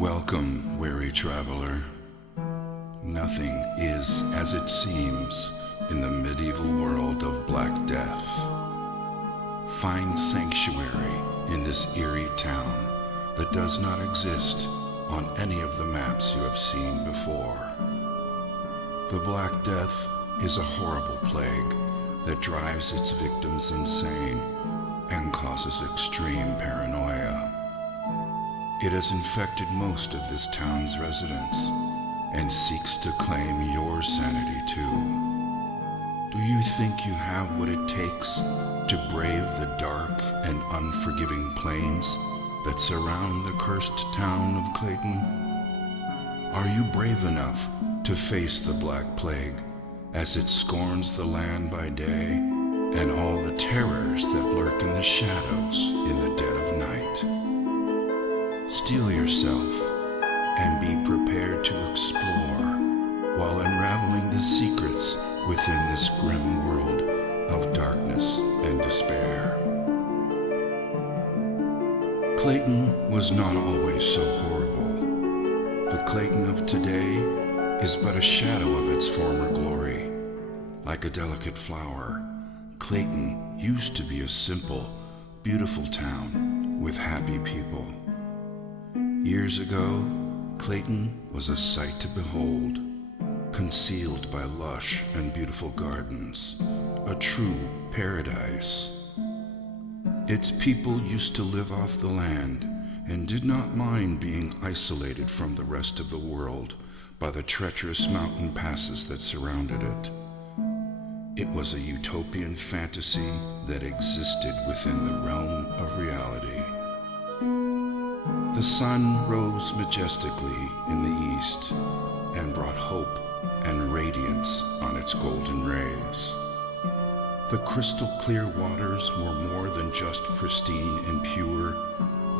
Welcome, weary traveler. Nothing is as it seems in the medieval world of Black Death. Find sanctuary in this eerie town that does not exist on any of the maps you have seen before. The Black Death is a horrible plague that drives its victims insane and causes extreme paranoia. It has infected most of this town's residents and seeks to claim your sanity too. Do you think you have what it takes to brave the dark and unforgiving plains that surround the cursed town of Clayton? Are you brave enough to face the Black Plague as it scorns the land by day and all the terrors that lurk in the shadows in the dead of night? Steel yourself and be prepared to explore while unraveling the secrets within this grim world of darkness and despair. Clayton was not always so horrible. The Clayton of today is but a shadow of its former glory. Like a delicate flower, Clayton used to be a simple, beautiful town with happy people. Years ago, Clayton was a sight to behold, concealed by lush and beautiful gardens, a true paradise. Its people used to live off the land and did not mind being isolated from the rest of the world by the treacherous mountain passes that surrounded it. It was a utopian fantasy that existed within the realm of reality. The sun rose majestically in the east and brought hope and radiance on its golden rays. The crystal clear waters were more than just pristine and pure.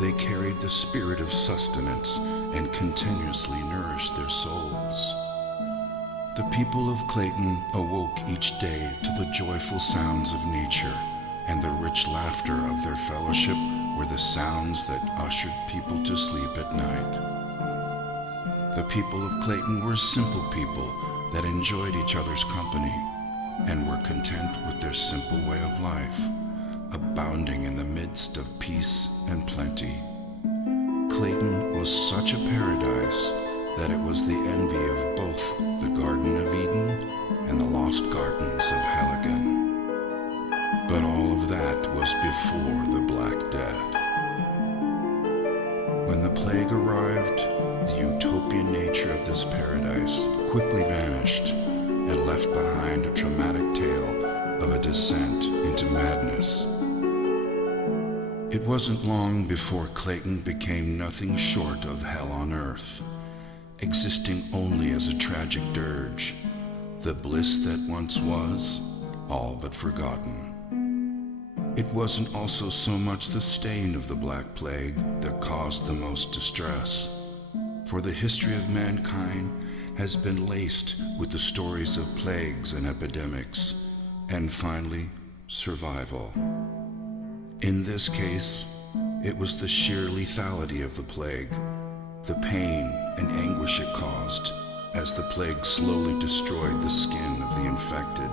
They carried the spirit of sustenance and continuously nourished their souls. The people of Clayton awoke each day to the joyful sounds of nature, and the rich laughter of their fellowship were the sounds that ushered people to sleep at night. The people of Clayton were simple people that enjoyed each other's company and were content with their simple way of life, abounding in the midst of peace and plenty. Clayton was such a paradise that it was the envy of both the Garden of Eden and the lost gardens of Helgen. But all of that was before the Black Death. When the plague arrived, the utopian nature of this paradise quickly vanished and left behind a traumatic tale of a descent into madness. It wasn't long before Clayton became nothing short of hell on earth, existing only as a tragic dirge, the bliss that once was, all but forgotten. It wasn't also so much the stain of the Black Plague that caused the most distress, for the history of mankind has been laced with the stories of plagues and epidemics, and finally, survival. In this case, it was the sheer lethality of the plague, the pain and anguish it caused as the plague slowly destroyed the skin of the infected,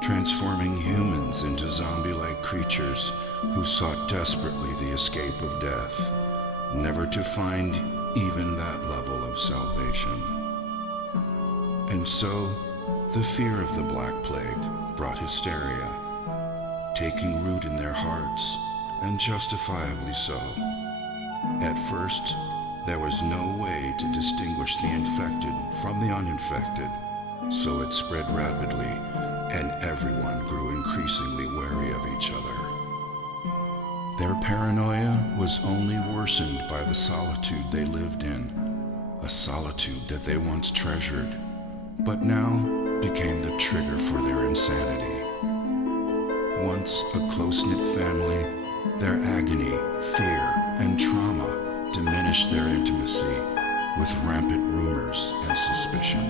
transforming humans into zombie-like creatures who sought desperately the escape of death, never to find even that level of salvation. And so, the fear of the Black Plague brought hysteria, taking root in their hearts, and justifiably so. At first, there was no way to distinguish the infected from the uninfected, so it spread rapidly, and everyone grew increasingly wary of each other. Their paranoia was only worsened by the solitude they lived in, a solitude that they once treasured, but now became the trigger for their insanity. Once a close-knit family, their agony, fear, and trauma diminished their intimacy with rampant rumors and suspicion.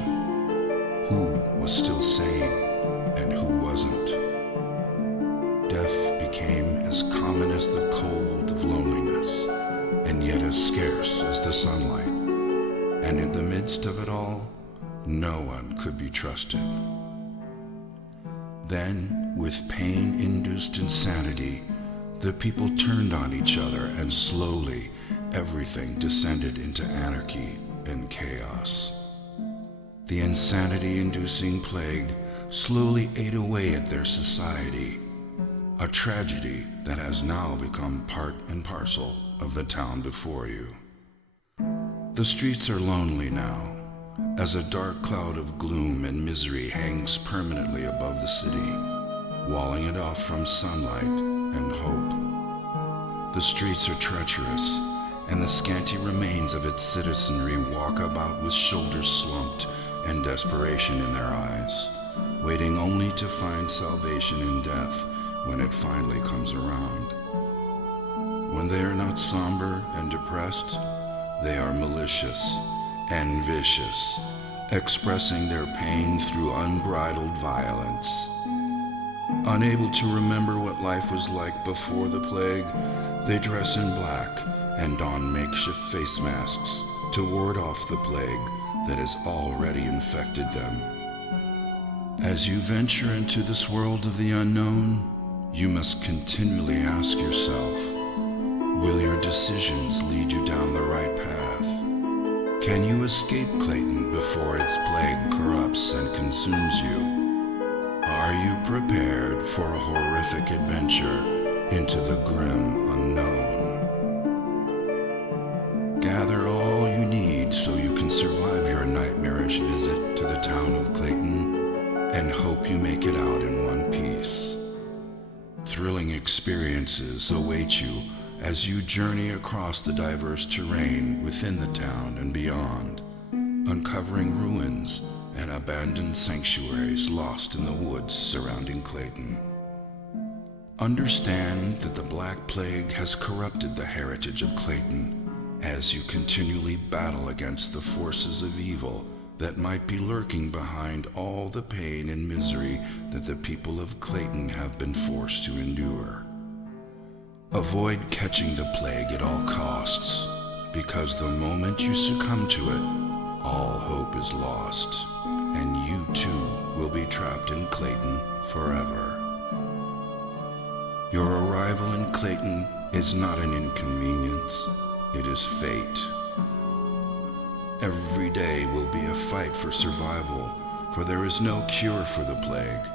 Who was still sane and who wasn't? Death became as common as the cold of loneliness, and yet as scarce as the sunlight. no one could be trusted. Then, with pain-induced insanity, the people turned on each other, and slowly everything descended into anarchy and chaos. The insanity-inducing plague slowly ate away at their society, a tragedy that has now become part and parcel of the town before you. The streets are lonely now, as a dark cloud of gloom and misery hangs permanently above the city, walling it off from sunlight and hope. The streets are treacherous, and the scanty remains of its citizenry walk about with shoulders slumped and desperation in their eyes, waiting only to find salvation in death when it finally comes around. When they are not somber and depressed, they are malicious and vicious, expressing their pain through unbridled violence. Unable to remember what life was like before the plague, they dress in black and don makeshift face masks to ward off the plague that has already infected them. As you venture into this world of the unknown, you must continually ask yourself, will your decisions lead you down the right path? Can you escape Clayton before its plague corrupts and consumes you? Are you prepared for a horrific adventure into the grim unknown? Gather all you need so you can survive your nightmarish visit to the town of Clayton, and hope you make it out in one piece. Thrilling experiences await you as you journey across the diverse terrain within the town and beyond, uncovering ruins and abandoned sanctuaries lost in the woods surrounding Clayton. Understand that the Black Plague has corrupted the heritage of Clayton as you continually battle against the forces of evil that might be lurking behind all the pain and misery that the people of Clayton have been forced to endure. Avoid catching the plague at all costs, because the moment you succumb to it, all hope is lost, and you too will be trapped in Clayton forever. Your arrival in Clayton is not an inconvenience, it is fate. Every day will be a fight for survival, for there is no cure for the plague,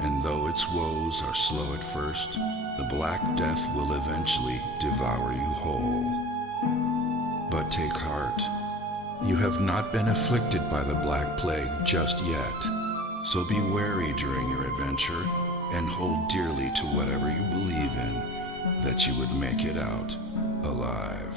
and though its woes are slow at first, the Black Death will eventually devour you whole. But take heart, you have not been afflicted by the Black Plague just yet, so be wary during your adventure and hold dearly to whatever you believe in, that you would make it out alive.